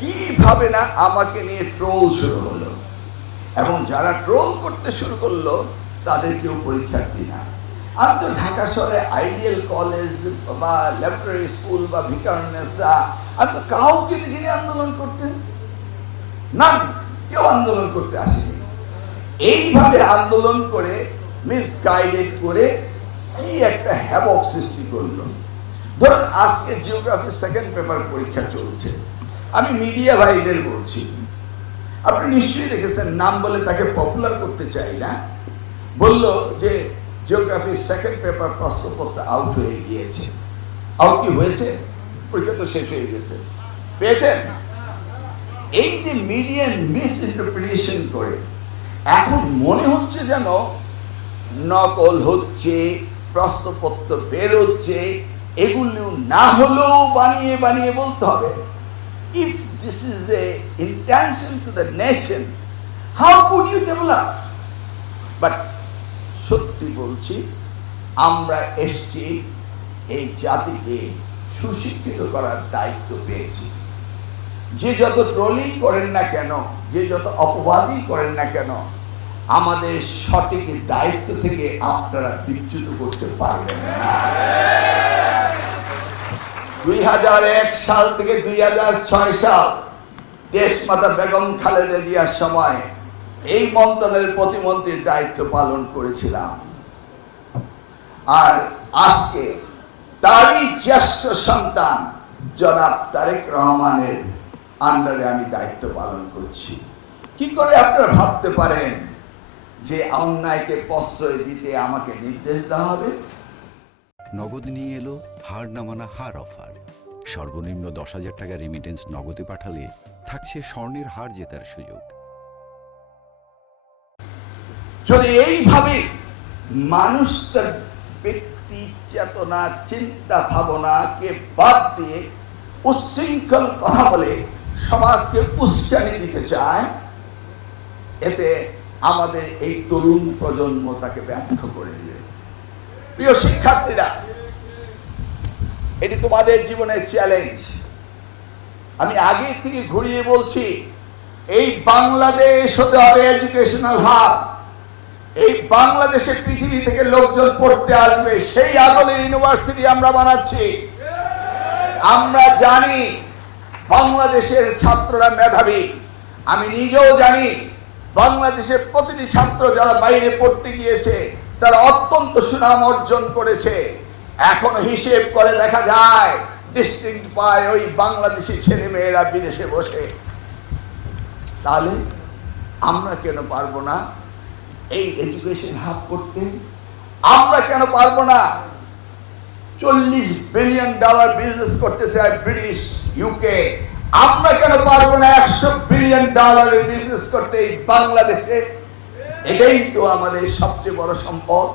কিভাবে না আমাকে নিয়ে ট্রোল শুরু হলো, এবং যারা ট্রোল করতে শুরু করলো তাদের কেউ পরীক্ষার্থী না। আমি তো ঢাকা শহরে আইডিয়াল কলেজ বা ল্যাবরেটরি স্কুল বা ভিকারুন্নেসা, আমি তো কাউকে দেখিনি আন্দোলন করতে, না কেউ আন্দোলন করতে আসেনি। এইভাবে আন্দোলন করে মিসগাইডেড করে কি একটা হ্যাবক সৃষ্টি করলো। ধরুন আজকে জিওগ্রাফি সেকেন্ড পেপার পরীক্ষা চলছে, আমি মিডিয়া ভাইদের বলছি, আপনি নিশ্চয়ই দেখেছেন, নাম বলে তাকে পপুলার করতে চাই না, বলল যে জিওগ্রাফি সেকেন্ড পেপার প্রশ্নপত্র আউট হয়ে গিয়েছে। আউট কি হয়েছে? পরীক্ষা তো শেষ হয়ে গেছে, পেয়েছেন? এই যে মিডিয়া মিস ইন্টারপ্রিটেশন করে এখন মনে হচ্ছে যেন নকল হচ্ছে, প্রশ্নপত্র বেরোচ্ছে, এগুলো না হলেও বানিয়ে বানিয়ে বলতে হবে। If this is a intention to the nation, how could you develop? But সত্যি বলছি, আমরা এসছি এই জাতিকে সুশিক্ষিত করার দায়িত্ব পেয়েছি। যে যত ট্রোলিং করেন না কেন, যে যত অপবাদই করেন না কেন, আমাদের সঠিক দায়িত্ব থেকে আপনারা বিচ্যুত করতে পারবেন না। 2001 সাল থেকে 2006 সাল দেশমাতা বেগম খালেদা জিয়ার সময় এই মন্ত্রণালয়ের প্রতিমন্ত্রীর দায়িত্ব পালন করেছিলাম, আর আজকে তারই জ্যেষ্ঠ সন্তান জনাব তারেক রহমানের আন্ডারে আমি দায়িত্ব পালন করছি। কি করে আপনারা ভাবতে পারেন যে অন্যায়কে প্রশ্রয় দিতে আমাকে নির্দেশ দেওয়া হবে? নগদ নিয়ে এলো হার না মানা হার অফার। সর্বনিম্ন 10,000 টাকা রেমিটেন্স নগদে পাঠালে থাকছে স্বর্ণের হার জেতার সুযোগ। যদি এইভাবে মানুষ তার ব্যক্তি চেতনা, চিন্তা ভাবনাকে বাদ দিয়ে উচ্ছৃঙ্খল কথা বলে সমাজকে উস্কানি দিতে চায়, এতে আমাদের এই তরুণ প্রজন্ম তাকে ব্যর্থ করে দিবে। প্রিয় শিক্ষার্থীরা, এটি তোমাদের জীবনের চ্যালেঞ্জ। আমি আগে থেকে ঘুরিয়ে বলছি, এই বাংলাদেশ হতে হবে এডুকেশনাল হাব। এই বাংলাদেশে পৃথিবী থেকে লোকজন পড়তে আসবে, সেই আদলে ইউনিভার্সিটি আমরা বানাচ্ছি। আমরা জানি বাংলাদেশের ছাত্ররা মেধাবী, আমি নিজেও জানি বাংলাদেশের প্রতিটি ছাত্র যারা বাইরে পড়তে গিয়েছে তারা অত্যন্ত সুনাম অর্জন করেছে। এখন হিসেব করে দেখা যায় ডিস্ট্রিক্ট পায় ওই বাংলাদেশি ছেলে মেয়েরা বিদেশে বসে। তাহলে আমরা কেন পারবো না এই এডুকেশন হাব করতে? আমরা কেন পারবো না $40 বিলিয়ন বিজনেস করতে চায় ব্রিটিশ ইউকে? আমরা কেন পারবো না $100 বিলিয়ন বিজনেস করতে এই বাংলাদেশে? এটাই তো আমাদের সবচেয়ে বড় সম্পদ।